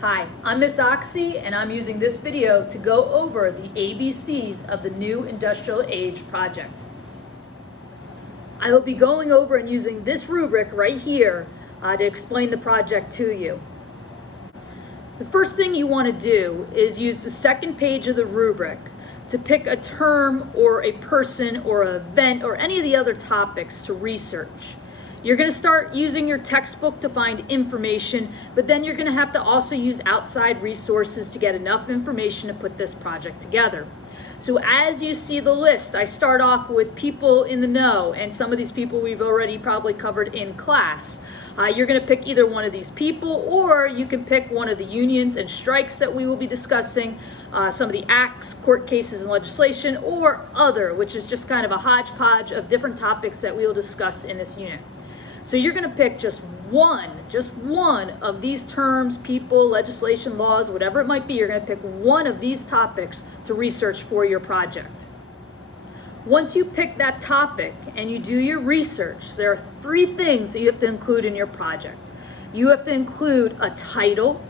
Hi, I'm Miss Oxy, and I'm using this video to go over the ABCs of the New Industrial Age project. I will be going over and using this rubric right here to explain the project to you. The first thing you want to do is use the second page of the rubric to pick a term or a person or an event or any of the other topics to research. You're going to start using your textbook to find information, but then you're going to have to also use outside resources to get enough information to put this project together. So as you see the list, I start off with people in the know, and some of these people we've already probably covered in class. You're going to pick either one of these people, or you can pick one of the unions and strikes that we will be discussing, some of the acts, court cases, and legislation, or other, which is just kind of a hodgepodge of different topics that we will discuss in this unit. So you're going to pick just one of these terms, people, legislation, laws, whatever it might be. You're going to pick one of these topics to research for your project. Once you pick that topic and you do your research, there are 3 things that you have to include in your project. You have to include a title,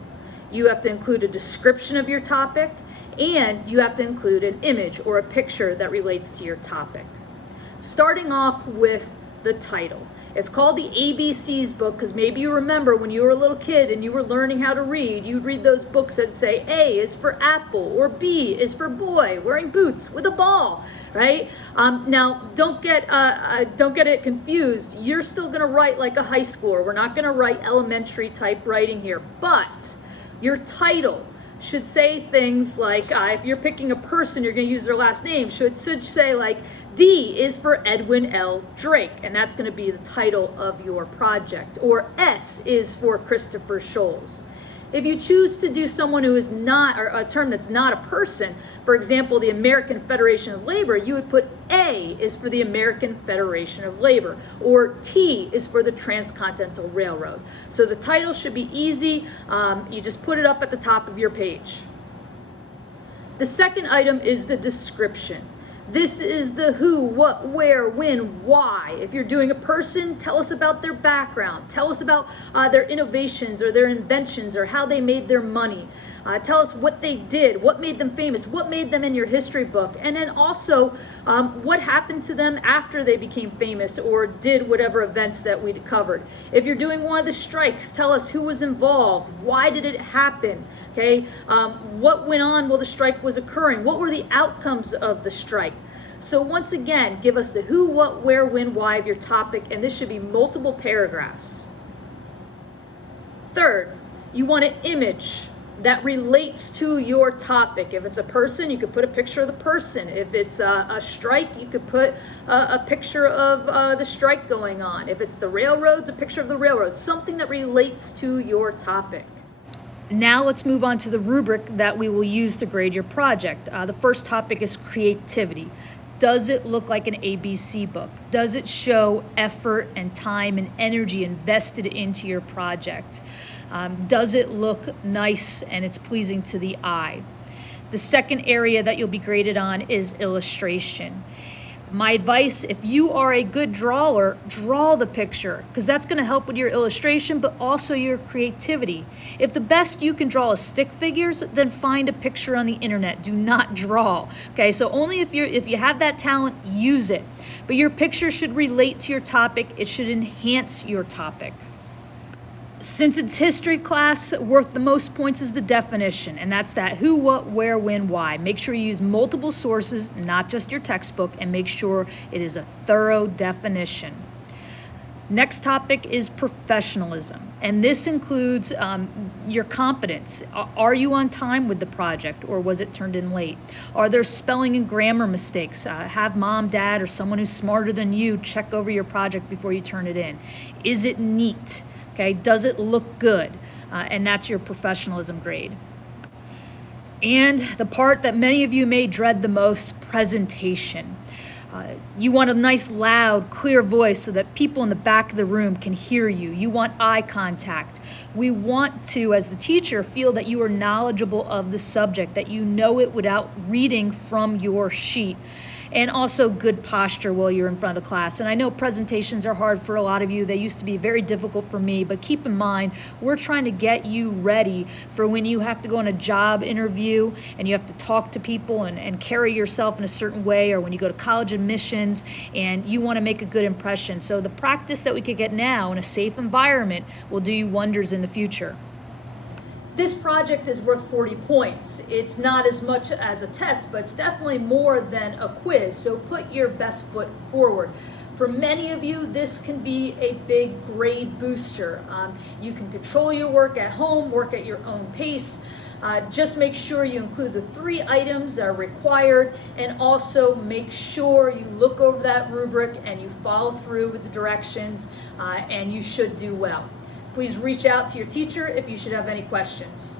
you have to include a description of your topic, and you have to include an image or a picture that relates to your topic. Starting off with the title. It's called the ABCs book because maybe you remember when you were a little kid and you were learning how to read, you'd read those books that say A is for apple or B is for boy wearing boots with a ball, right? Now don't get it confused. You're still going to write like a high schooler. We're not going to write elementary type writing here, but your title should say things like, if you're picking a person, you're going to use their last name, should say like, D is for Edwin L. Drake, and that's going to be the title of your project. Or S is for Christopher Scholes. If you choose to do someone who is not, or a term that's not a person, for example, the American Federation of Labor, you would put A is for the American Federation of Labor, or T is for the Transcontinental Railroad. So the title should be easy. You just put it up at the top of your page. The second item is the description. This is the who, what, where, when, why. If you're doing a person, tell us about their background. Tell us about their innovations or their inventions or how they made their money. Tell us what they did, what made them famous, what made them in your history book, and then also what happened to them after they became famous or did whatever events that we covered. If you're doing one of the strikes, tell us who was involved, why did it happen, okay? What went on while the strike was occurring, what were the outcomes of the strike? So once again, give us the who, what, where, when, why of your topic, and this should be multiple paragraphs. Third, you want an image that relates to your topic. If it's a person, you could put a picture of the person. If it's a strike, you could put a picture of the strike going on. If it's the railroads, a picture of the railroads, something that relates to your topic. Now let's move on to the rubric that we will use to grade your project. The first topic is creativity. Does it look like an ABC book? Does it show effort and time and energy invested into your project? Does it look nice and it's pleasing to the eye? The second area that you'll be graded on is illustration. My advice, if you are a good drawer, draw the picture because that's going to help with your illustration, but also your creativity. If the best you can draw is stick figures, then find a picture on the internet. Do not draw. Okay, so only if you have that talent, use it. But your picture should relate to your topic. It should enhance your topic. Since it's history class, worth the most points is the definition, and that's that who, what, where, when, why. Make sure you use multiple sources, not just your textbook, and make sure it is a thorough definition. Next topic is professionalism, and this includes your competence. Are you on time with the project, or was it turned in late? Are there spelling and grammar mistakes? Have mom, dad, or someone who's smarter than you check over your project before you turn it in. Is it neat? Okay, does it look good? And that's your professionalism grade. And the part that many of you may dread the most, presentation. You want a nice, loud, clear voice so that people in the back of the room can hear you. You want eye contact. We want to, as the teacher, feel that you are knowledgeable of the subject, that you know it without reading from your sheet. and also good posture while you're in front of the class. And I know presentations are hard for a lot of you. They used to be very difficult for me, but keep in mind, we're trying to get you ready for when you have to go on a job interview and you have to talk to people and carry yourself in a certain way, or when you go to college admissions and you want to make a good impression. So the practice that we could get now in a safe environment will do you wonders in the future. This project is worth 40 points. It's not as much as a test, but it's definitely more than a quiz, so put your best foot forward. For many of you, this can be a big grade booster. You can control your work at home, work at your own pace. Just make sure you include the 3 items that are required, and also make sure you look over that rubric and you follow through with the directions, and you should do well. Please reach out to your teacher if you should have any questions.